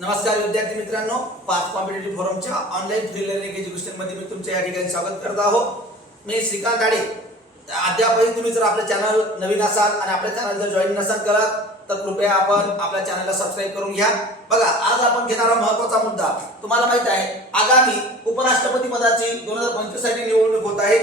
नमस्कार विद्यार्थी मित्रांनो पाच कॉम्पिटेटिव्ह फोरमच्या ऑनलाईन फ्री लर्निंग एज्युकेशनमध्ये मी तुमच्या या ठिकाणी स्वागत करत आहोत मी श्रीकांत आडे. अद्यापही तुम्ही जर आपलं चॅनल नवीन असाल आणि आपल्या चॅनल जर जॉईन नसाल करत तर कृपया आपण आपल्या चॅनलला सबस्क्राईब करून घ्या. बघा आज आपण घेणारा महत्त्वाचा मुद्दा. तुम्हाला माहीत आहे आगामी उपराष्ट्रपती पदाची दोन हजार पंचवीससाठी निवडणूक होत आहे.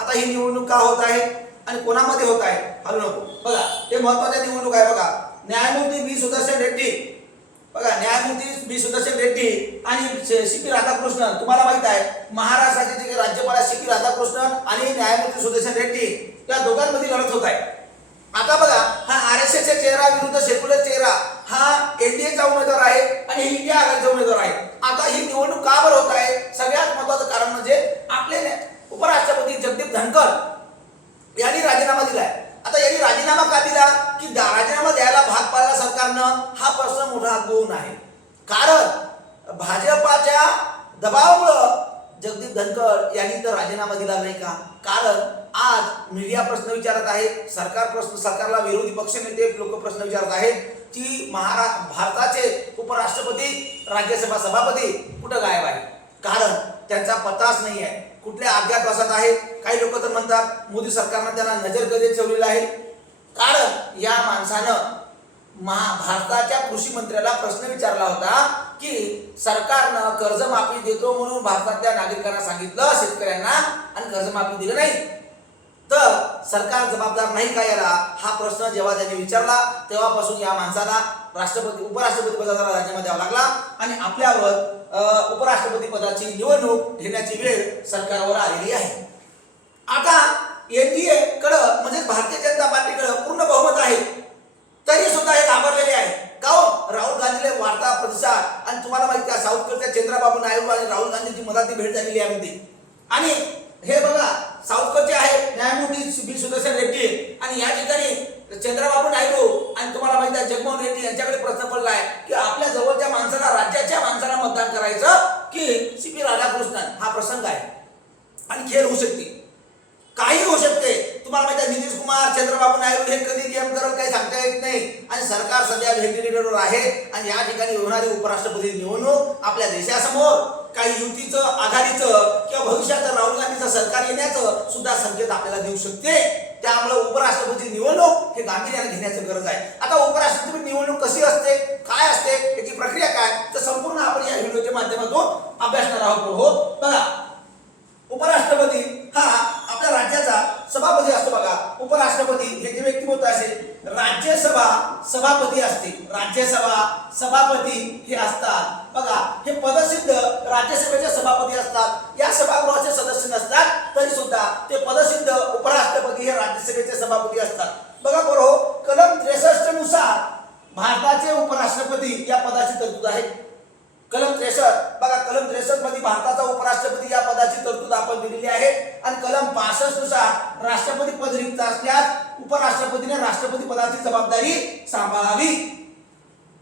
आता ही निवडणूक का होत आहे आणि कोणामध्ये होत आहे? हलू नको. बघा हे महत्त्वाच्या निवडणूक आहे बघा. न्यायमूर्ती बी सुदर्शन रेड्डी बघा न्यायमूर्ती बी सुदर्शन रेड्डी आणि सी पी राधाकृष्णन तुम्हाला माहीत आहे महाराष्ट्राचे जे राज्यपाल सी पी राधाकृष्णन आणि न्यायमूर्ती सुदर्शन रेड्डी या दोघांमध्ये लढत होत आहे. आता बघा हा आर एस एसच्या चेहरा विरुद्ध सेक्युलर चेहरा हा एनडीएचा उमेदवार आहे आणि इंडिया आघाडीचा उमेदवार आहे. आता ही निवडणूक का बरं होत आहे? सगळ्यात महत्वाचं कारण म्हणजे आपले उपराष्ट्रपती जगदीप धनकर यांनी राजीनामा दिलाय. आता यांनी राजीनामा का दिला? की राजीनामा द्यायला भाग पाडला सरकारनं हा प्रश्न मोठा गौण आहे. कारण भाजपाच्या दबावामुळं जगदीप धनकर यांनी तर राजीनामा दिला नाही का? कारण आज मीडिया प्रश्न विचारत आहे सरकार प्रश्न सरकारला विरोधी पक्षनेते लोक प्रश्न विचारत आहेत की महारा भारताचे उपराष्ट्रपती राज्यसभा सभापती कुठं गायब आहे कारण त्यांचा पताच नाही आहे. कुठल्या अज्ञातवासात आहे काही लोक तर म्हणतात मोदी सरकारनं त्यांना नजरगजे ठेवलेलं आहे. कारण या माणसानं महा भारताच्या कृषी मंत्र्याला प्रश्न विचारला होता की सरकारनं कर्जमाफी देतो म्हणून भारतातल्या नागरिकांना सांगितलं शेतकऱ्यांना आणि कर्जमाफी दिलं नाही. तर सरकार जबाबदार नाही का याला? हा प्रश्न जेव्हा त्यांनी विचारला तेव्हापासून या माणसाला राष्ट्रपती उपराष्ट्रपती पदाचा राजीनामा द्यावा लागला आणि आपल्यावर उपराष्ट्रपती पदाची निवडणूक घेण्याची वेळ सरकारवर आलेली आहे. आता एनडीए कडं म्हणजे भारतीय जनता पार्टीकडं पूर्ण बहुमत आहे. तरी सुद्धा हे घाबरलेले आहे. काऊन हो? राहुल गांधीला वार्ता प्रतिसाद. आणि तुम्हाला माहिती आहे साऊथकडच्या चंद्राबाबू नायडू आणि राहुल गांधीची मधाती भेट झालेली आहे म्हणते आणि हे बघा साऊथकडचे आहे न्यायमूर्ती बी सुदर्शन रेड्डी आणि या ठिकाणी चंद्रबाबू नायडू आणि तुम्हाला माहिती आहे जगमोहन रेड्डी यांच्याकडे प्रश्न पडला आहे की आपल्या जवळच्या माणसाला राज्याच्या माणसाला मतदान करायचं की सी पी राधाकृष्णन हा प्रसंग आहे आणि खेळ होऊ शकते काही होऊ शकते तुम्हाला माहिती आहे नितीश कुमार चंद्रबाबू नायडू हे कधी गेम करल काही सांगता येत नाही आणि सरकार सध्या व्हेंटिलेटरवर आहे आणि या ठिकाणी होणारी उपराष्ट्रपती निवडणूक आपल्या देशासमोर काही युतीचं आघाडीचं किंवा भविष्यात राहुल गांधीचं सरकार येण्याचं सुद्धा संकेत आपल्याला देऊ शकते. त्यामुळे उपराष्ट्रपती निवडणूक हे गांभीर्याने घेण्याची गरज आहे. आता उपराष्ट्रपती निवडणूक कशी असते काय असते याची प्रक्रिया काय तर संपूर्ण आपण या व्हिडिओच्या माध्यमातून अभ्यासणार आहोत हो बघा उपराष्ट्रपती हा आपल्या राज्याचा सभापती असतो बघा. उपराष्ट्रपती हे जे व्यक्तिमत्व असेल राज्यसभा सभापती असते राज्यसभा सभापती हे असतात. बघा हे पदसिद्ध राज्यसभेचे सभापती असतात. या सभागृहाचे सदस्य नसतात तरी सुद्धा ते पदसिद्ध उपराष्ट्रपती हे राज्यसभेचे सभापती असतात. बघा बरोबर हो, कलम त्रेसष्टनुसार भारताचे उपराष्ट्रपती या पदाची तरतूद आहे कलम त्रेसष्ट. बघा कलम त्रेसष्टमध्ये भारताचा उपराष्ट्रपती या पदाची तरतूद आपण दिलेली आहे. आणि कलम पासष्टनुसार राष्ट्रपती पद रिक्त असल्यास उपराष्ट्रपतीने राष्ट्रपती पदाची जबाबदारी सांभाळावी.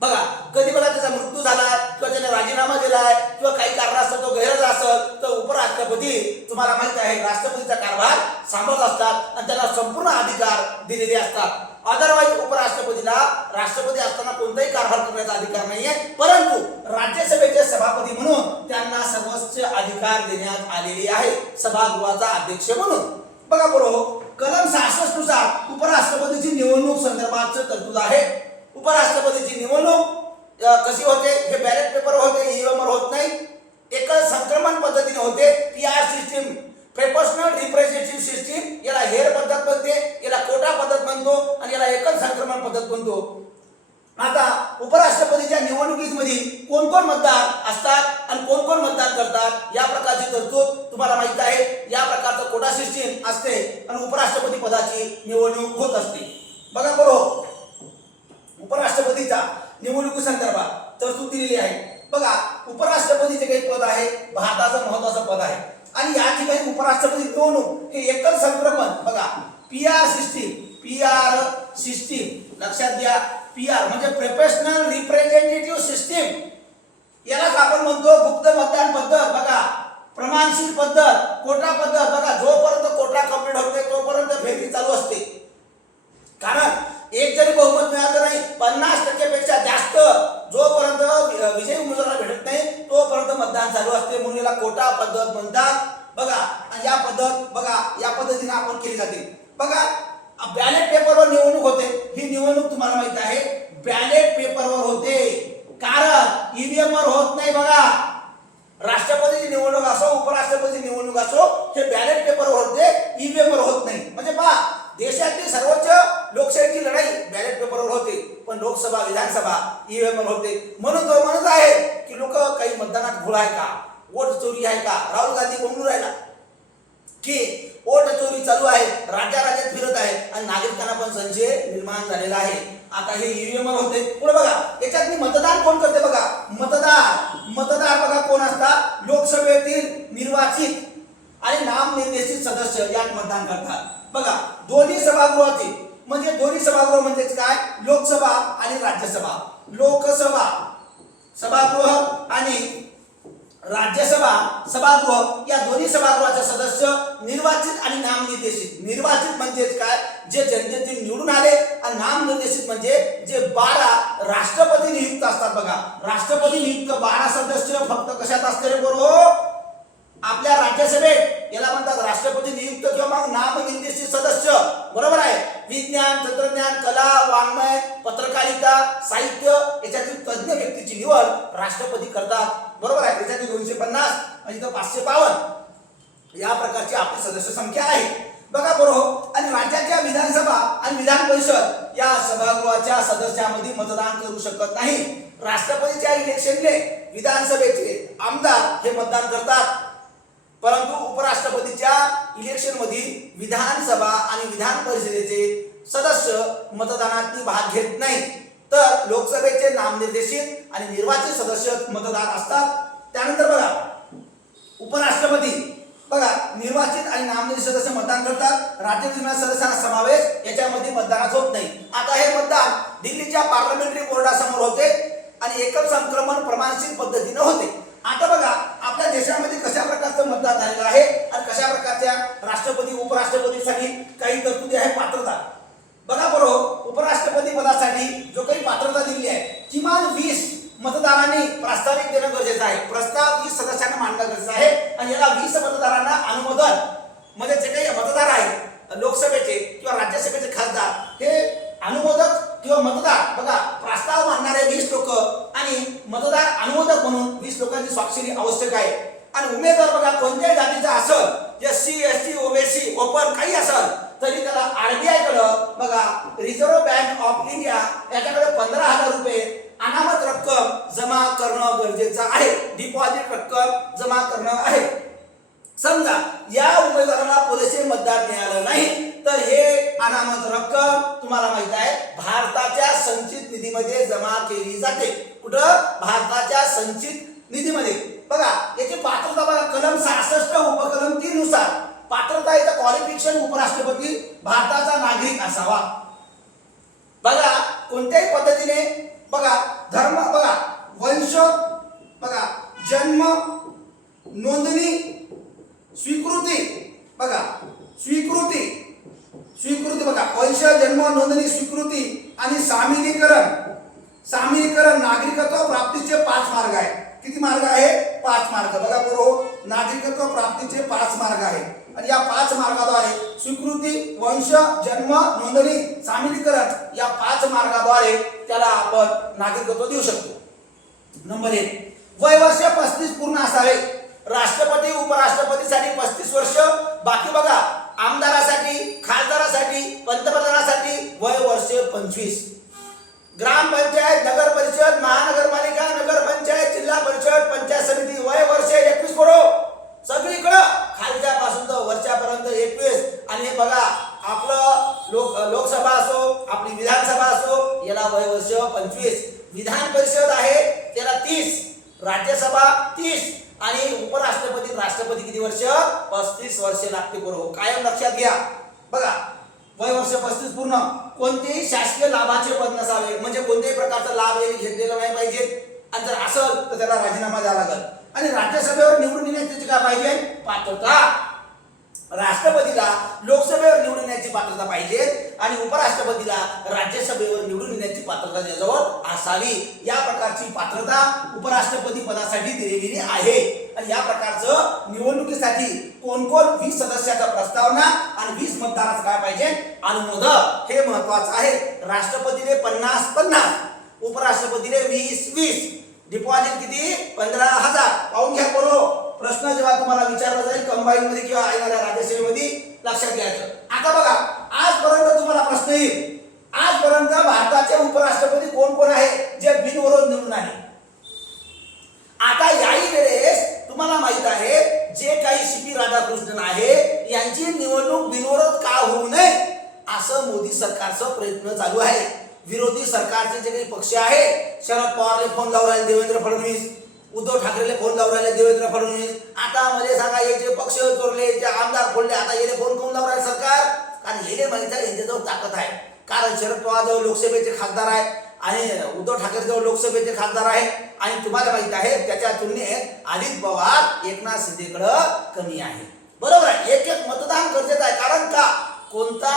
बघा कधी बघा त्याचा मृत्यू झाला किंवा त्याने राजीनामा दिलाय किंवा काही कारणास्तव तो गैरज असेल तर उपराष्ट्रपती तुम्हाला माहीत आहे राष्ट्रपतीचा कारभार सांभाळत असतात आणि त्याला संपूर्ण अधिकार दिलेले असतात. अदरवाईज उपराष्ट्रपतीला राष्ट्रपती असताना कोणताही कारभार करण्याचा अधिकार नाहीये. परंतु राज्यसभेचे सभापती म्हणून त्यांना सर्वोच्च अधिकार देण्यात आलेले आहे. सभागृहाचा अध्यक्ष म्हणून. बघा बरोबर हो, कलम सहासष्टनुसार उपराष्ट्रपतीची निवडणूक संदर्भात तरतूद आहे. उपराष्ट्रपतीची निवडणूक कशी होते? हे बॅलेट पेपर होते ईव्हीएम होत नाही. एकच संक्रमण पद्धतीने होते. P R system proportional representative system याला हेर पद्धत बनते याला कोटा पद्धत बनतो आणि याला एकच संक्रमण पद्धत बनतो आता उपराष्ट्रपतीच्या निवडणुकीमध्ये कोण कोण मतदार असतात आणि कोण कोण मतदान करतात या प्रकारची तरतूद तुम्हाला माहीत आहे. या प्रकारचं कोटा सिस्टीम असते आणि उपराष्ट्रपती पदाची निवडणूक होत असते. बघा बरोबर हो. उपराष्ट्रपतीच्या निवडणुकी संदर्भात तरतूद दिलेली आहे. बघा उपराष्ट्रपतीचे काही पद आहे भारताचं महत्वाचं पद आहे. आणि या ठिकाणी उपराष्ट्रपती निवडणूक हे एकच संक्रमण. बघा P R system P R system लक्षात घ्या पी आर म्हणजे प्रोफेशनल रिप्रेझेंटेटिव्ह सिस्टीम यालाच आपण म्हणतो गुप्त मतदान पद्धत. बघा प्रमाणशील पद्धत कोटा पद्धत. बघा जोपर्यंत कोटा कंप्लीट होते तोपर्यंत फेरी चालू असते कारण एक जरी बहुमत मिळालं नाही पन्नास टक्केपेक्षा जास्त जोपर्यंत विजयी उमेदवाराला भेटत नाही तोपर्यंत मतदान चालू असते म्हणून याला कोटा पद्धत म्हणतात बघा आणि या पद्धत बघा या पद्धतीने आपण केली जाते बघा बॅलेट पेपरवर निवडणूक होते ही निवडणूक तुम्हाला माहीत आहे बॅलेट पेपरवर होते कारण ईव्हीएम वर होत नाही बघा राष्ट्रपतीची निवडणूक असो उपराष्ट्रपतीची निवडणूक असो हे बॅलेट पेपरवर होते ईव्हीएम वर होत नाही म्हणजे पहा देशातली सर्वोच्च लोकशाहीची लढाई बॅलेट पेपरवर होते पण लोकसभा विधानसभा ईव्हीएम वर होते म्हणून तो म्हणत आहे की लोक काही मतदानात घोळ आहे का वोट चोरी आहे का राहुल गांधी बोंबलू राहिला की वोट चोरी चालू आहे राज्या राज्यात फिरत आहे आणि नागरिकांना पण संशय निर्माण झालेला आहे आता हे ईव्हीएम होते पुढे बघा याच्यात मी मतदान कोण करते बघा मतदार मतदार बघा कोण असतात लोकसभेतील निर्वाचित आणि नामनिर्देशित सदस्य यात मतदान करतात. बघा दोन्ही सभागृहातील म्हणजे दोन्ही सभागृह म्हणजेच काय? लोकसभा आणि राज्यसभा. लोकसभा सभागृह आणि राज्यसभा सभागृह या दोन्ही सभागृहाचे सदस्य निर्वाचित आणि नामनिर्देशित. निर्वाचित म्हणजेच काय? जे जनतेतून निवडून आले आणि नामनिर्देशित म्हणजे जे बारा राष्ट्रपती नियुक्त असतात बघा. राष्ट्रपती नियुक्त बारा सदस्य फक्त कशात असते रे बरोबर? आपल्या राज्यसभेत. याला म्हणतात राष्ट्रपती नियुक्त किंवा मग नामनिर्देशित सदस्य. बरोबर आहे? विज्ञान तंत्रज्ञान कला वाङ्मय पत्रकारिता साहित्य याच्यातील तज्ञ व्यक्तीची निवड राष्ट्रपती करतात. बरोबर आहे? त्याच्यातील दोनशे पन्नास आणि इथं पाचशे बावन्न. या प्रकारची आपली सदस्य संख्या आहे. बघा बरोबर हो. आणि राज्याच्या विधानसभा आणि विधान परिषद या सभागृहाच्या सदस्यामध्ये मतदान करू शकत नाही. राष्ट्रपतीच्या इलेक्शनले विधानसभेचे आमदार हे मतदान करतात. परंतु उपराष्ट्रपतीच्या इलेक्शनमध्ये विधानसभा आणि विधान परिषदेचे सदस्य मतदानात भाग घेत नाही तर लोकसभेचे नामनिर्देशित आणि निर्वाचित सदस्य मतदार असतात. त्यानंतर बघा उपराष्ट्रपती. बघा निर्वाचित आणि नामनिर्देशित सदस्य मतदान करतात. राज्य विधान सदस्यांचा समावेश याच्यामध्ये मतदानात होत नाही. आता हे मतदान दिल्लीच्या पार्लमेंटरी बोर्डासमोर होते आणि एकच संक्रमण प्रमाणशील पद्धतीने होते. आता बघा मुद्दा झालेला आहे आणि कशा प्रकारच्या राष्ट्रपती उपराष्ट्रपतीसाठी काही तरतुदी आहे पात्रता? बघा बरोबर उपराष्ट्रपती पदासाठी जो काही पात्रता दिली आहे किमान वीस मतदारांनी प्रास्ताविक देणं गरजेचं आहे. प्रस्ताव वीस सदस्यांना मांडणं गरजेचं आहे आणि याला वीस मतदारांना अनुमोदन म्हणजे जे काही मतदार आहेत लोकसभेचे किंवा राज्यसभेचे खासदार हे अनुमोदक किंवा मतदार बघा प्रस्ताव मांडणारे वीस लोक आणि मतदार अनुमोदक म्हणून वीस लोकांची स्वाक्षरी आवश्यक आहे. आणि उमेदवार बघा कोणत्याही जातीचा असल S C S T OBC open काही असल तरी त्याला आरबीआय कडं बघा रिझर्व्ह बँक ऑफ इंडिया याच्याकडे पंधरा हजार रुपये अनामत रक्कम जमा करणं गरजेचं आहे. डिपॉझिट रक्कम जमा करणं आहे. समजा या उमेदवाराला पुरेसे मतदार मिळालं नाही तर हे अनामत रक्कम तुम्हाला माहीत आहे भारताच्या संचित निधीमध्ये जमा केली जाते. कुठं? भारताच्या संचित निधीमध्ये. बघा याची पात्रता बघा कलम सहासष्ट उपकलम तीन नुसार पात्रता याचं क्वालिफिकेशन उपराष्ट्रपती भारताचा नागरिक असावा. बघा कोणत्याही पद्धतीने बघा धर्म बघा वंश बघा जन्म नोंदणी स्वीकृती बघा स्वीकृती स्वीकृती बघा वंश जन्म नोंदणी स्वीकृती आणि सामिलीकरण. सामिलीकरण नागरिकत्व प्राप्तीचे पाच मार्ग आहे किती मार्ग आहे पाच मार्ग. बघा बरोबर नागरिकत्व प्राप्तीचे पाच मार्ग आहेत. आणि या पाच मार्गाद्वारे स्वीकृती वंश जन्म नोंदणी सामिलीकरण या पाच मार्गाद्वारे त्याला आपण नागरिकत्व देऊ शकतो. नंबर एक वय वर्ष पस्तीस पूर्ण असावे. राष्ट्रपती उपराष्ट्रपतीसाठी पस्तीस वर्ष. बाकी बघा आमदारासाठी खासदारासाठी पंतप्रधानासाठी वय वर्ष पंचवीस. ग्रामपंचायत नगर परिषद महानगरपालिका नगर पंचायत जिल्हा परिषद पंचायत समिती वय वर्ष एकवीस बरो सगळीकडं खालच्या पासून तर वरच्यापर्यंत एकवीस आणि हे बघा आपलं लोक लोकसभा असो आपली विधानसभा असो याला वय वर्ष पंचवीस विधान परिषद आहे त्याला तीस राज्यसभा तीस आणि उपराष्ट्रपती राष्ट्रपती किती वर्ष पस्तीस वर्ष लागते बरोबर कायम लक्षात घ्या बघा वय वर्ष पस्तीस पूर्ण कोणतेही शासकीय लाभाचे पद नसावे म्हणजे कोणत्याही प्रकारचा लाभ नाही पाहिजे. आणि जर असेल तर त्याला राजीनामा द्यावा लागेल. आणि राज्यसभेवर निवडून येण्याची काय पाहिजे? पात्रता. राष्ट्रपतीला लोकसभेवर निवडून येण्याची पात्रता पाहिजे आणि उपराष्ट्रपतीला राज्यसभेवर निवडून येण्याची पात्रता त्याजवळ असावी. या प्रकारची पात्रता उपराष्ट्रपती पदासाठी दिलेली आहे. आणि या प्रकारचं निवडणुकीसाठी कोण कोण वीस सदस्याचा प्रस्तावना आणि वीस मतदाराचं काय पाहिजे? अनुमोदक हे महत्वाचं आहे. राष्ट्रपतीने पन्नास पन्नास. उपराष्ट्रपतीने वीस वीस. डिपॉझिट किती? पंधरा हजार. पाहून घ्या बरो प्रश्न जेव्हा तुम्हाला विचारला जाईल कंबाईन मध्ये किंवा येणाऱ्या राज्यसेवेमध्ये लक्षात घ्यायचं. आता बघा आजपर्यंत तुम्हाला प्रश्न येईल. आजपर्यंत भारताचे उपराष्ट्रपती कोण कोण आहे? जे बिनविरोध निवडून आले आता याही वेळेस तुम्हाला माहीत आहे जे काही सी पी राधाकृष्णन आहे यांची निवडणूक बिनविरोध का होऊ नये असं मोदी सरकारचा प्रयत्न चालू आहे. विरोधी सरकारचे जे काही पक्ष आहे शरद पवारले फोन लावून राहिले देवेंद्र फडणवीस उद्धव ठाकरेले फोन लावून राहिले देवेंद्र फडणवीस. आता मध्ये सांगा हे जे पक्ष चोरले जे आमदार फोडले आता येले फोन कोण लावून राहिले सरकार? कारण येले माहिती आहे यांच्याजवळ ताकद आहे. कारण शरद पवार जवळ लोकसभेचे खासदार आहे आणि उद्धव ठाकरे जवळ लोकसभेचे खासदार आहे. आणि तुम्हाला माहीत आहे त्याच्या तुलनेत अजित पवार एकनाथ शिंदेकडं कमी आहे. बरोबर आहे एक एक मतदान गरजेचं आहे. कारण का? कोणता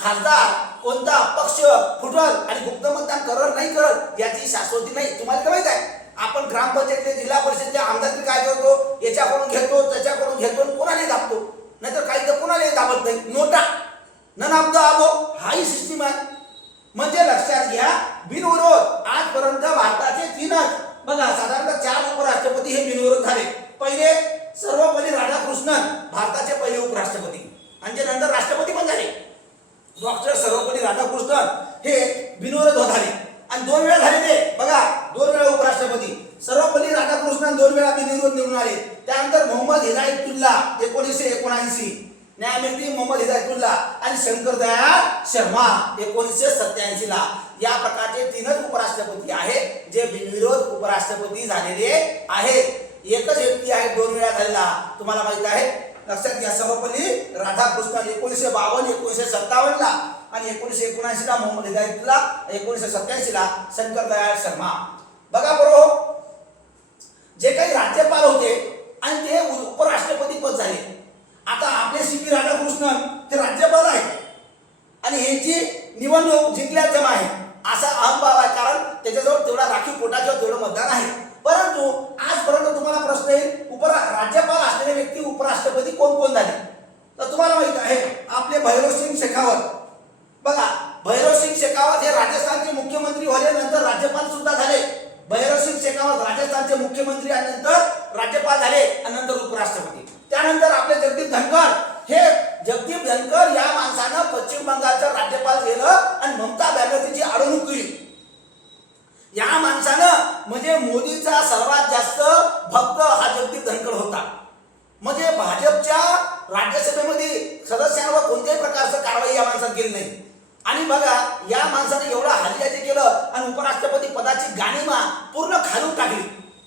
खासदार कोणता पक्ष फुटल आणि गुप्त मतदान करत नाही करत याची शाश्वती नाही. तुम्हाला तर माहीत आहे आपण ग्रामपंचायतीचे जिल्हा परिषदचे आमदार काय करतो याच्याकडून घेतो त्याच्याकडून घेतो आणि दाबतो. नाहीतर काही तर कोणाला दाबत नाही. नोटा. न ऑफ आबो हाही सिस्टीम आहे. म्हणजे लक्षात घ्या बिनविरोध. आजपर्यंत भारताचे तीनच बघा साधारणतः चार उपराष्ट्रपती हे बिनविरोध झाले. पहिले सर्वपल्ली राधाकृष्णन भारताचे पहिले उपराष्ट्रपती. आणि जे नंतर राष्ट्रपती पण झाले. डॉक्टर सर्वपल्ली राधाकृष्णन हे बिनविरोध झाले. आणि दोन वेळा झाले ते. बघा दोन वेळा उपराष्ट्रपती. सर्वपल्ली राधाकृष्णन दोन वेळा बिनविरोध निवडून आले. त्यानंतर मोहम्मद हिदायतुल्ला एकोणीसशे एकोणऐंशी. न्यायमूर्ती मोहम्मद हिदायतुल्ला आणि शंकर दयाळ शर्मा एकोणीसशे सत्याऐंशी ला. या प्रकारचे तीनच उपराष्ट्रपती आहेत जे बिनविरोध उपराष्ट्रपती झालेले आहेत. एकच व्यक्ती आहे दोन वेळा झालेला. तुम्हाला माहीत आहे लक्षात घ्या सर्वपल्ली. राधाकृष्णन एकोणीसशे बावन्न एकोणीसशे सत्तावन्न ला आणि एकोणीसशे एकोणऐंशी ला मोहम्मद हिदायतला एकोणीसशे सत्याऐंशी ला शंकर दयाळ शर्मा. बघा बरोबर हो. जे काही राज्यपाल होते आणि ते उपराष्ट्रपती पद झाले. आता आपले सी पी राधाकृष्णन ते राज्यपाल आहेत. आणि ह्यांची निवडणूक जिंकल्या जमा आहे असा अहमभाव आहे कारण त्याच्याजवळ तेवढा राखीव कोटाजवळ तेवढं मतदान आहे. परंतु आजपर्यंत तुम्हाला प्रश्न येईल उपरा राज्यपाल असलेले व्यक्ती उपराष्ट्रपती कोण कोण झाले? तर तुम्हाला माहीत आहे आपले भैरवसिंग शेखावत. बघा भैरवसिंग शेखावत हे राजस्थानचे मुख्यमंत्री झाले नंतर राज्यपाल सुद्धा झाले. भैरवसिंग शेखावत राजस्थानचे मुख्यमंत्री आणि नंतर राज्यपाल झाले आणि नंतर उपराष्ट्रपती. त्यानंतर आपले जगदीप धनकर हे जगदीप धनकर या माणसानं पश्चिम बंगालचं राज्यपाल केलं आणि ममता बॅनर्जीची अडवणूक केली. या माणसानं म्हणजे मोदीचा सर्वात जास्त भक्त हा जगदीप धनखड होता. म्हणजे भाजपच्या राज्यसभेमध्ये सदस्यांवर कोणत्याही प्रकारचं कारवाई या माणसात केली नाही. आणि बघा या माणसाने एवढं हल्ल्याचे केलं आणि उपराष्ट्रपती पदाची गाणीमा पूर्ण खालून टाकली.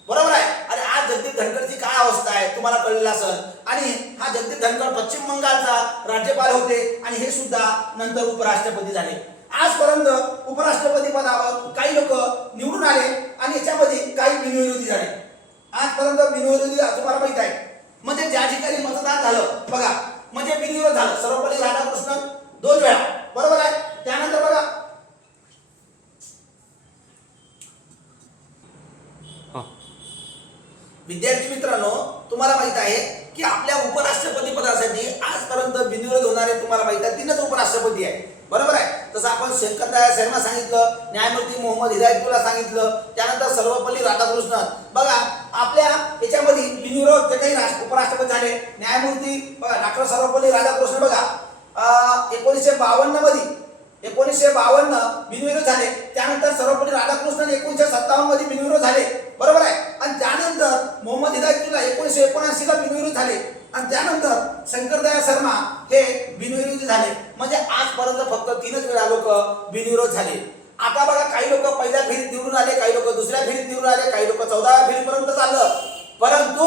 बरोबर आहे? अरे आज जगदीप धनखडची काय अवस्था आहे? तुम्हाला कळलेलं असेल. आणि हा जगदीप धनखड पश्चिम बंगालचा राज्यपाल होते आणि हे सुद्धा नंतर उपराष्ट्रपती झाले. आजपर्यंत उपराष्ट्रपती पदावर काही लोक निवडून आले आणि याच्यामध्ये काही बिनविरोधी झाले. आजपर्यंत बिनविरोधी तुम्हाला माहीत आहे. म्हणजे ज्या ठिकाणी मतदान झालं बघा म्हणजे बिनविरोध झालं. सर्वपल्ली राधा दोन वेळा बरोबर आहे त्यानंतर बघा विद्यार्थी मित्रांनो तुम्हाला माहीत आहे की आपल्या उपराष्ट्रपती पदासाठी आजपर्यंत बिनविरोध होणारे तुम्हाला माहीत आहे तीनच उपराष्ट्रपती आहे बरोबर आहे तसं आपण शंकर दयाळ शर्मा सांगितलं न्यायमूर्ती सांगितलं त्यानंतर सर्वपल्ली राधाकृष्णन. बघा आपल्या याच्यामध्ये बिनविरोध जे काही राष्ट्र- उपराष्ट्रपती झाले न्यायमूर्ती बघा डॉक्टर सर्वपल्ली राधाकृष्णन बघा. एकोणीसशे बावन्नमध्ये एकोणीसशे बावन्न बिनविरोध झाले. त्यानंतर सर्वपल्ली राधाकृष्णन एकोणीसशे सत्तावन्नमध्ये बिनविरोध झाले. बरोबर आहे? आणि त्यानंतर मोहम्मद हिदायतुल्ला एकोणीसशे एकोणऐंशी ला बिनविरोध झाले. आणि त्यानंतर शंकरदया शर्मा हे बिनविरोधी झाले. म्हणजे आजपर्यंत फक्त तीनच वेळा लोक बिनविरोध झाले. आता बघा काही लोक पहिल्या फेरीत निवडून आले काही लोक दुसऱ्या फेरीत निवडून आले काही लोक चौदाव्या फेरीपर्यंत चाललं. परंतु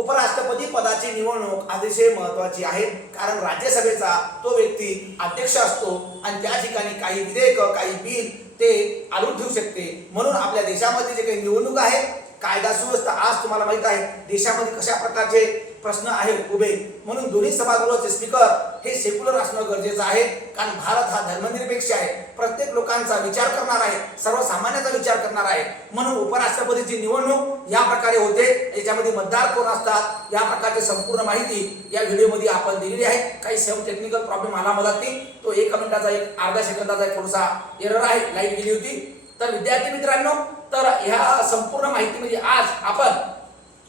उपराष्ट्रपती पदाची निवडणूक अतिशय महत्वाची आहे कारण राज्यसभेचा तो व्यक्ती अध्यक्ष असतो आणि त्या ठिकाणी काही विधेयक काही बिल ते आणून ठेवू शकते. म्हणून आपल्या देशामध्ये जे काही निवडणूक आहे कायदा सुव्यवस्था आज तुम्हाला माहीत आहे. देशामध्ये कशा प्रकारचे प्रश्न आहेत उभे. म्हणून दोन्ही सभागृहाचे स्पीकर हे सेक्युलर असणं गरजेचं आहे. कारण भारत हा धर्मनिरपेक्ष आहे. प्रत्येक लोकांचा विचार करणार आहे. सर्वसामान्याचा विचार करणार आहे. म्हणून उपराष्ट्रपतीची निवडणूक या प्रकारे होते याच्यामध्ये मतदार कोण असतात या प्रकारची संपूर्ण माहिती या व्हिडिओमध्ये आपण दिलेली आहे. काही सेम टेक्निकल प्रॉब्लेम आला मला ती तो एका मिनिटाचा एक अर्धा सेकंदाचा एक थोडासा एरर आहे. लाइट गेली होती. तर विद्यार्थी मित्रांनो तर ह्या संपूर्ण माहितीमध्ये आज आपण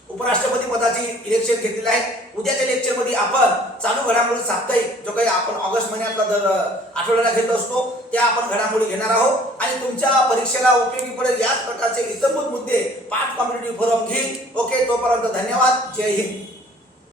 उपराष्ट्रपती पदाची इलेक्शन घेतलेलं आहे. उद्याच्या लेक्चरमध्ये आपण चालू घडामोडी साप्ताहिक जो काही आपण ऑगस्ट महिन्यातला दर आठवड्याला घेत असतो त्या आपण घडामोडी घेणार आहोत. आणि तुमच्या परीक्षेला उपयोगी पडेल याच प्रकारचे इतरभूत मुद्दे पाच कॉम्युनिटी फोरम घेईल. ओके तोपर्यंत धन्यवाद. जय हिंद.